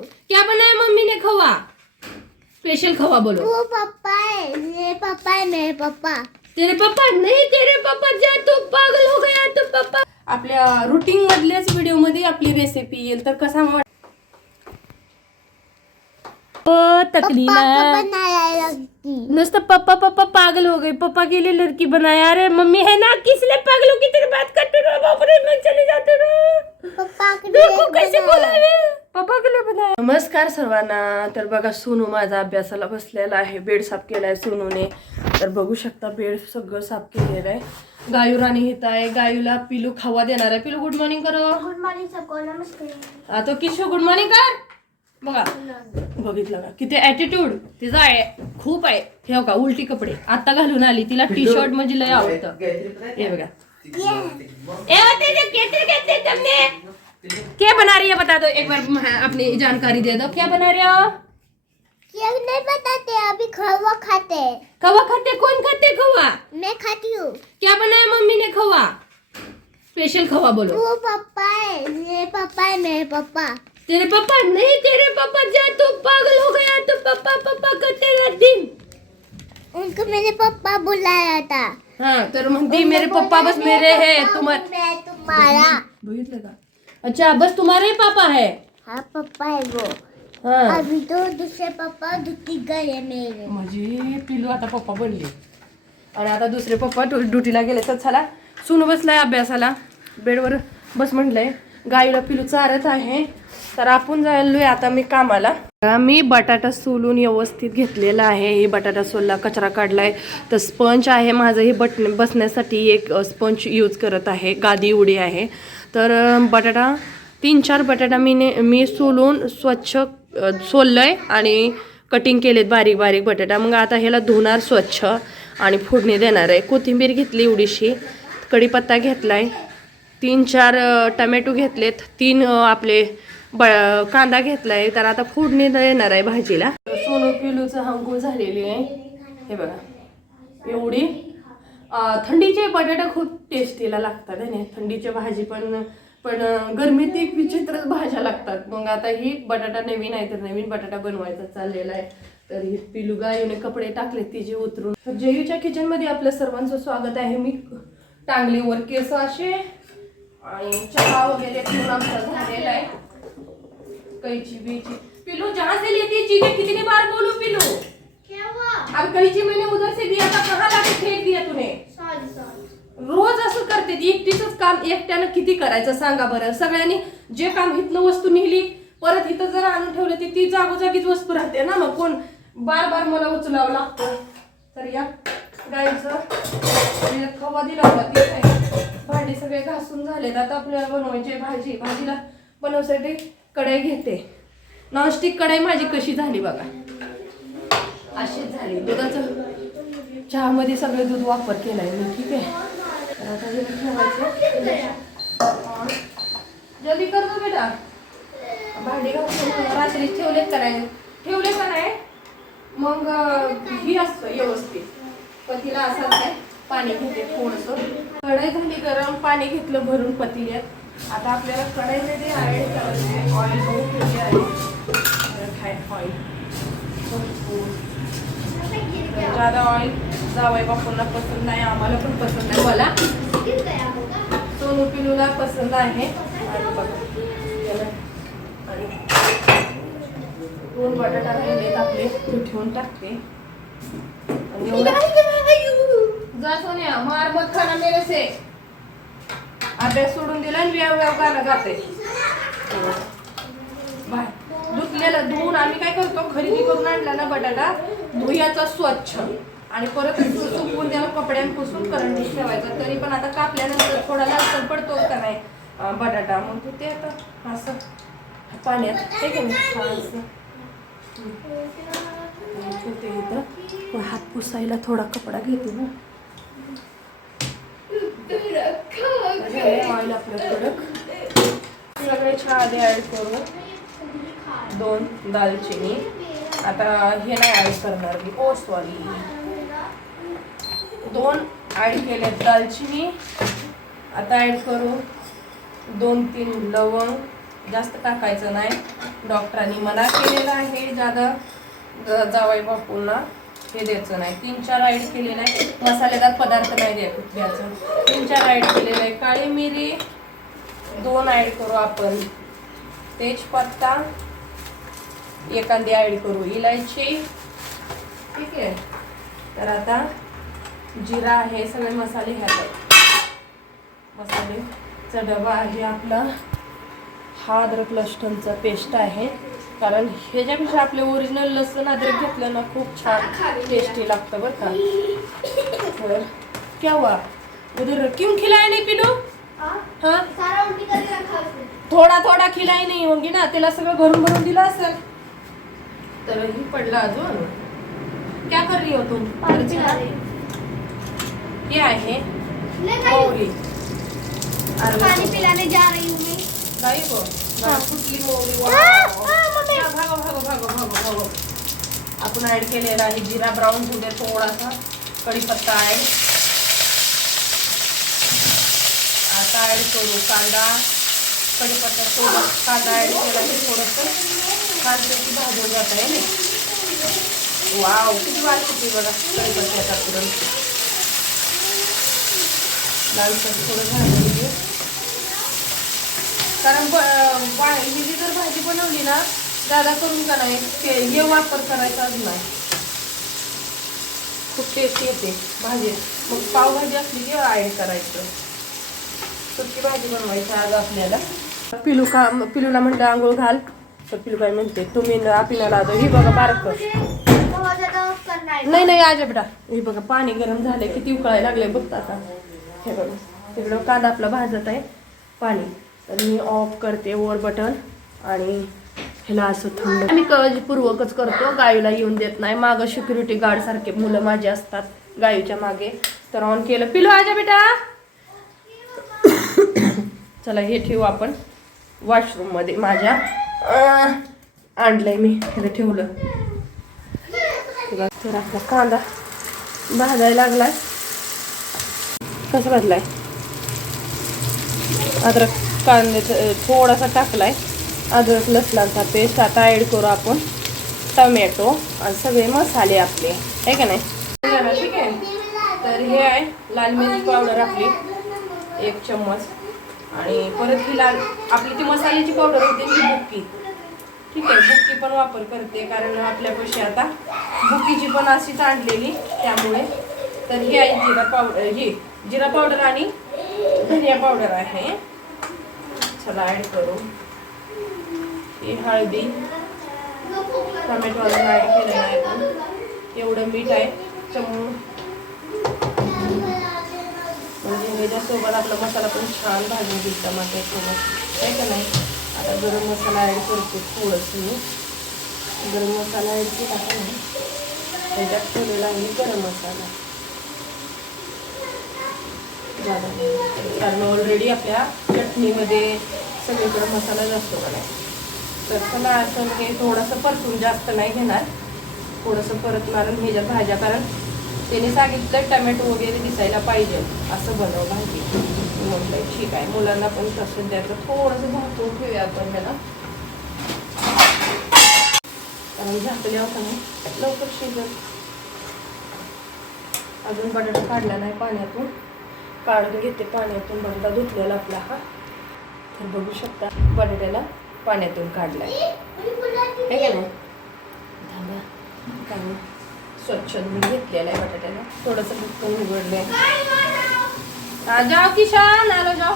क्या बनाया मम्मी ने खवा? स्पेशल खवा बोलो। वो पापा है मेरे पापा है मेरे पापा। तेरे पप्पा नाही तेरे पप्पा जा तू पागल हो गया तू पप्पा आपल्या रुटीन मधल्याच व्हिडिओ मध्ये आपली रेसिपी येईल तर कसा वाट पापा तकलीला. का बनाया नुसतं पप्पा पप्पा पागल हो गए पप्पा के लिए लड़की बनाया. अरे मम्मी है ना? किस लिए पागलों की तरह बात करते रहो बाप रे मैं चले जाते रहो. नमस्कार सर्वांना. तर बघा सोनू माझा अभ्यासाला बसलेला आहे. बेड साफ केलाय सोनूने. तर बघू शकता बेड सगळं साफ केलेलं आहे. गायू राणी येत आहे. गायूला पिलू खावा देणार आहे. पिलू गुड मॉर्निंग करो. गुड मॉर्निंग सबको नमस्कार हा तो किशो गुड मॉर्निंग कर. बघा. बघितलं का? किती ऍटिट्यूड तिचा आहे. खूप आहे. ठेव का उलटी कपडे. आता घालून आली. तिला टी शर्ट म्हणजे लय आवडतं. हे बघा. ए होते जे केते केते तुमने। क्या बना रही है बता दो एक बार अपनी जानकारी दे दो। क्या बना रहे हो? ये नहीं बताते अभी खवा खाते। खवा खाते? कौन खाते खवा? मैं खाती हूँ। क्या बनाया मम्मी ने खवा? स्पेशल खवा बोलो। वो पापा है मेरे पापा है मेरे पापा। तेरे पापा? नहीं तेरे पापा जा तू पागल हो गया। तू पापा पापा करते रह दिन। उनको मेरे पापा बुलाया था। हाँ तर म्हणती मेरे पप्पा बस मेरे है तुम्हारे मैं तुम्हारा। बघितलं का? अच्छा बस तुम्हारे पापा है। हाँ पापा है वो। हाँ. अभी तो दूसरे पापा दुखी गए मेरे म्हणजे पिलू आता पप्पा बनले. आणि आता दुसरे पप्पा ड्यु- ड्युटीला गेले तर चला सुनू बसलाय अभ्यासाला. बेडवर बस म्हटलंय. गाईला पिलू चारत आहे. तर आपण जायलोय आता मी कामाला. मी बटाटा सोलून व्यवस्थित घेतलेला आहे. हे बटाटा सोलला कचरा काढलाय. तर स्पंज आहे माझं. हे बट बसण्यासाठी एक स्पंज यूज करत आहे. गादी उडी आहे. तर बटाटा तीन चार बटाटा मी ने मी सोलून स्वच्छ सोललंय आणि कटिंग केलेत बारीक बारीक बटाटा. मग आता ह्याला धुणार स्वच्छ आणि फोडणी देणार आहे. कोथिंबीर घेतली एवढीशी कढीपत्ता घेतलाय. तीन चार टमॅटो घेतलेत. तीन आपले ब कांदा घेतलाय. तर आता फोडणी येणार आहे भाजीला. सोनू पिलूचं हांगूळ झालेली आहे. हे बघा. एवढी थंडीचे बटाटा खूप टेस्टीला लागतात आहे ना. भाजी पण पण गरमीत एक विचित्रच भाज्या लागतात. मग आता ही बटाटा नवीन आहे तर नवीन बटाटा बनवायचा चाललेला आहे. तर ही पिलू गायूने कपडे टाकले तिचे उतरून. तर जयूच्या आपल्या आपलं सर्वांचं स्वागत आहे. मी टांगलीवर केस असे आणि चहा वगैरे पिऊन आमचा झालेला आहे. कैची बीची. पिलू जहाँ से लेती चीजें कितनी बार बोलूं पिलू? अब कैची मैंने उधर से दिया था कहाँ लाके फेंक दिया तूने? रोज असं करते ती एकटीच काम एकट्यानं किती करायचं सांगा बरं. सगळ्यांनी जे काम इथनं वस्तू नेली परत इथं जर आणून ठेवलं ती ती जागोजागीच वस्तू राहते ना मग कोण? बार बार मला उचलावं लागतं. तर या गाईचं मी खवा दिला होता ती भांडी सगळे घासून झालेत. आता आपल्याला बनवायची भाजी. भाजीला बनवण्यासाठी कढई घेते. नॉनस्टिक कढई माझी कशी झाली बघा. अशीच झाली. दुधाचं चहामध्ये सगळं दूध वापर केलाय मी. ठीक आहे. ठेवायचं. जल्दी करतो बेटा. भांडी घासून रात्री ठेवलेत का नाही ठेवले का नाही? मग ही असतं व्यवस्थित. पतीला असं आहे पाणी घेते थोडंसं. कढई झाली गरम पाणी घेतलं भरून पतील्यात. आता आपल्याला कढईमध्ये ॲड करायचे ऑइल बहुत ठेवले आहे. ऑइल ज्यादा ऑइल जावाई बापूंना पसंत नाही आम्हाला पण पसंत नाही. मला? सोनू पिलूला पसंत आहे. त्याला- आणि दोन बटाटा राहिलेत आपले. ठेवून टाकते. आणि एवढं जा सोन्या मार मत खाना मेरे से. अभ्यास सोडून दिला आणि व्याव व्याव गाणं गाते बाय. धुतलेलं धुवून आम्ही काय करतो? खरेदी करून आणला ना बटाटा धुयाचा स्वच्छ. आणि परत सुकवून त्याला कपड्यांपासून करंट ठेवायचा. तरी पण आता कापल्यानंतर थोडा लालसर पडतो का नाही बटाटा. मग ते आता असं पाण्यात ते घेऊन नाही हात पुसायला थोडा कपडा घेते ना. ऑइल आपलं कडक सगळे आधी ॲड करू दोन दालचिनी आता हे नाही ॲड करणार मी ओ सॉरी दोन ॲड केले दालचिनी आता ॲड करू दोन तीन लवंग. जास्त टाकायचं नाही. डॉक्टरांनी मना केलेलं आहे जादा. जावाई बापूंना. हे द्यायचं नाही. तीन चार ॲड केलेलं आहे मसालेदार पदार्थ नाही द्या द्यायचं तीन चार ॲड केलेलं आहे काळी मिरी दोन ॲड करू आपण. तेजपत्ता एखादी ॲड करू. इलायची. ठीक आहे. तर आता जिरा आहे सगळे मसाले ह्यात आहेत मसालेचा डबा आहे आपला. हा अद्रक लसणचा पेस्ट आहे. कारण ह्याच्यापेक्षा आपले ओरिजिनल लसूण अद्रक घेतलं ना खूप छान टेस्टी लागतं बरं का. तर क्या हुआ उधर क्यों खिलाया नहीं पिलू? हाँ? थोडा थोडा खिलाई नाही होगी ना तिला सगळं भरून भरून दिलं असेल. तर ही पडला अजून. क्या कर रही हो तुम रही हे आहे मोहरी अरे पिलाने जा रही हूँ मैं. नाही गो. हा. कुठली मोहरी आ, भागो भागो भागो भागो भागो. आपण ऍड केलेला आहे जिरा ब्राऊन होऊ दे थोडासा कढीपत्ता आहे. आता ऍड करू कांदा. कढीपत्ता थोडा कांदा ऍड केला की थोडंसं. छानपैकी भाजून जात आहे ना वाव किती वाट किती बघा कढीपत्त्याचा पुरण. लालसर थोडं झालं घे कारण ही जी जर भाजी बनवली ना दादा करून का नाही ते हे वापर करायचाच नाही. खूप टेस्टी येते. भाजी मग पावभाजी असली की ॲड करायचं. सुकी भाजी बनवायची आज आपल्याला. पिलू का पिलूला म्हणलं आंघोळ घाल. तर पिलू काय म्हणते तुम्ही आपल्याला आलो ही बघा बारक. नाही नाही आज बेटा हे बघा पाणी गरम झालंय किती उकळायला लागले बघता आता. हे बघा तिकडं कांदा आपला भाजत आहे पाणी. तर मी ऑफ करते वर बटन आणि ह्याला असं थंड मी काळजीपूर्वकच करतो गायीला येऊन देत नाही. मागं सिक्युरिटी गार्ड सारखे मुलं माझे असतात गायीच्या मागे. तर ऑन केलं. पिलो आजा बेटा. चला हे ठेवू आपण. वॉशरूममध्ये माझ्या. आणलंय मी हे ठेवलं. तर आपला कांदा भाजायला लागलाय. कसं भाजलाय? अद्रक कांद्याचं थोडासा टाकलाय. अद्रक लसणाचा पेस्ट आता ॲड करू आपण टमॅटो आणि सगळे मसाले आपले. आहे का नाही? ठीक आहे. तर हे आहे लाल मिरची पावडर आपली. एक चम्मच. आणि परत ही लाल आपली ती मसाल्याची पावडर होती ती बुक्की. ठीक आहे बुक्की पण वापर करते. कारण आपल्यापाशी आता बुक्कीची पण अशीच आणलेली त्यामुळे. तर ही आहे जिरा पावडर ही जिरा पावडर आणि धनिया पावडर आहे. चला ॲड करू. ही हळदी टमॅटो अजून ॲड केलेलं आहे पण. एवढं मीठ आहे चमू म्हणजे ह्याच्यासोबत आपला मसाला पण छान भाजून घेईल टमाट्यासोबत आहे का नाही? आता गरम मसाला ॲड करते थोडंसं मी. गरम मसाला ॲड केला आहे नाही? त्याच्यात ठेवलेला आहे गरम मसाला. कारण ऑलरेडी आपल्या चटणीमध्ये सगळीकडे मसाला जास्त नाही तर चला असं हे थोडंसं परतून जास्त नाही घेणार. थोडंसं परत मारून ह्याच्या भाज्या कारण त्याने सांगितलं टमॅटो वगैरे दिसायला पाहिजे असं बनव भाजी. मी म्हटलं ठीक आहे मुलांना पण तसं द्यायचं थोडंसं झाकून ठेवूया आपण त्याला कारण झाकल्यावर का नाही लवकर शिजत अजून बटाटा काढला नाही पाण्यातून. काढून घेते पाण्यातून बटाटा धुतलेला आपला हा. तर बघू शकता बटाट्याला. पाण्यातून काढलाय. हे का नाही? थांबा. कारण स्वच्छ मी घेतलेला आहे बटाट्याला थोडंसं ढक्कन उघडलंय हा जाओ किशान आलो जाओ?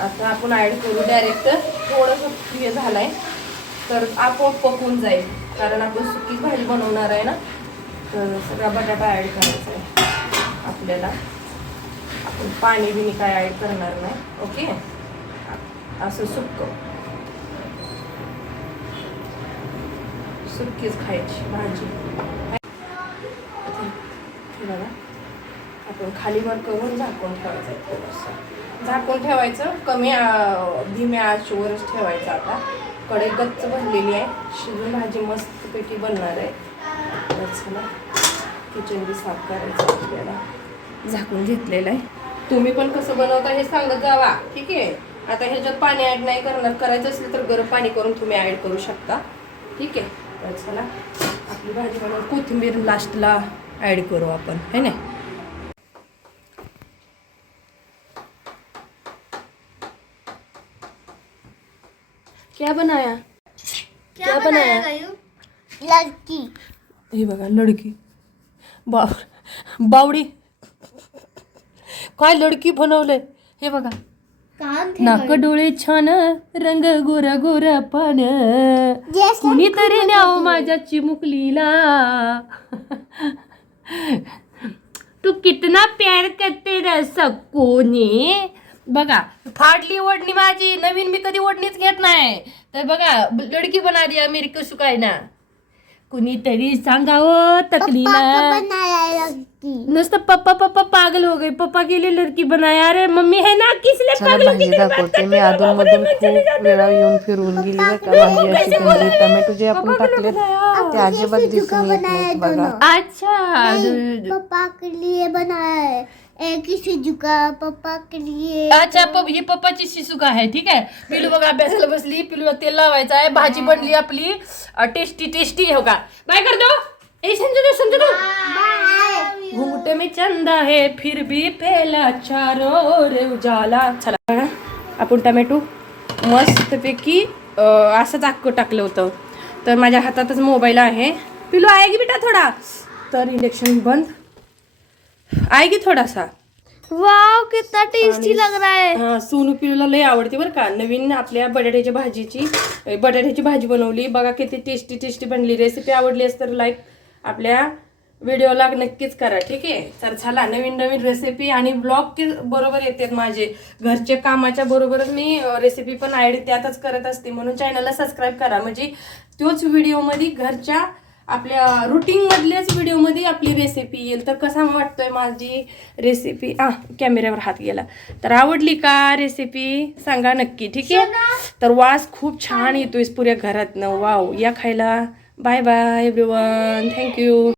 आता आपण ऍड करू डायरेक्ट थोडंसं हे झालंय. तर आपोआप पकवून जाईल. कारण आपण सुकी भाजी बनवणार आहे ना? तर सगळा बटाटा ऍड करायचा आहे आपल्याला. पाणी बिनी काय करणार नाही. ओके असं सुक्क सुक्कीच खायची भाजी. बघा. आपण खाली वर करून झाकून ठेवायचं आहे थोडंसं. झाकून ठेवायचं कमी धीम्या आचेवरच ठेवायचं आता. कडे गच्च भरलेली आहे. शिजून भाजी मस्तपैकी बनणार आहे. किचन बी साफ करायचं आपल्याला. झाकून घेतलेलं आहे. तुम्ही पण कसं बनवता हे सांगत जावा. ठीक आहे? आता ह्याच्यात पाणी ऍड नाही करणार. करायचं असेल तर गरम पाणी करून तुम्ही ऍड करू शकता. ठीक आहे? तर चला आपली भाजी बनवून कोथिंबीर लास्टला ऍड करू आपण. है ना? क्या बनाया? क्या बनाया? लड़की। हे बघा लडकी. बाव बावडी. काय लडकी बनवलंय? हे बघा. नाक डोळे छान रंग गोरा गोरा पान. कुणीतरी न्याव माझ्या चिमुकलीला तू कितना प्यार करते र सकोने. बघा फाडली ओढणी माझी. नवीन मी कधी ओढणीच घेत नाही. तर बघा लडकी बना दिया मेरी कसू काय ना कुणीतरी सांगावं तकलीला. लड़की। नुसतं पप्पा पप्पा पागल हो गए। पप्पा के लिए लड़की बनाया। अरे मम्मी है ना? किस लिए पागलों की तरह बात करते मी हो? रे, मैं खूप जाती वेळा हूँ. येऊन फिरवून गेली का देखो भाजी अशी बोला है. टमॅटो जे आपण पप्पा टाकले ने बनाया. ते अजिबात दिसून येत नाहीत बघा अच्छा पापा के लिए बनाया है। एक ही सिजुका पापा के लिए। अच्छा पप ही पप्पाची शिसुका आहे ठीक आहे पिलू बघा अभ्यासाला बसली पिलूला तेल लावायचं आहे भाजी बनली आपली टेस्टी टेस्टी हो का बाय कर दो। ए समजू दो समजू दो। घूंघटे में चंदा है फिर भी फैला चारों ओर उजाला। चला। बघा, आपण टमॅटो मस्तपैकी असंच अक्क टाकलं होतं. तर माझ्या हातातच मोबाईल आहे. पिलू आहे की बेटा थोडा? तर इंडक्शन बंद. आहे की थोडासा? वाव कितना टेस्टी लग रहा है. हा सोनू पिलूला लय आवडते बरं का. नवीन आपल्या बटाट्याच्या भाजीची बटाट्याची भाजी बनवली. बघा किती टेस्टी टेस्टी बनली. रेसिपी आवडली असेल तर लाईक आपल्या व्हिडिओला नक्कीच करा ठीक आहे? तर चला नवीन नवीन रेसिपी आणि ब्लॉग बरोबर येतात माझे. घरच्या कामाच्या बरोबरच मी रेसिपी पण ॲड त्यातच करत असते. म्हणून चॅनलला सबस्क्राईब करा. म्हणजे तोच व्हिडिओमध्ये घरच्या आपल्या रुटीन मधल्याच व्हिडिओमध्ये आपली रेसिपी येईल. तर कसा वाटतोय माझी रेसिपी आ कॅमेऱ्यावर हात गेला. तर आवडली का रेसिपी सांगा नक्की ठीक आहे? तर वास खूप छान येतोय पुऱ्या घरातनं. वाव या खायला. Bye bye everyone thank you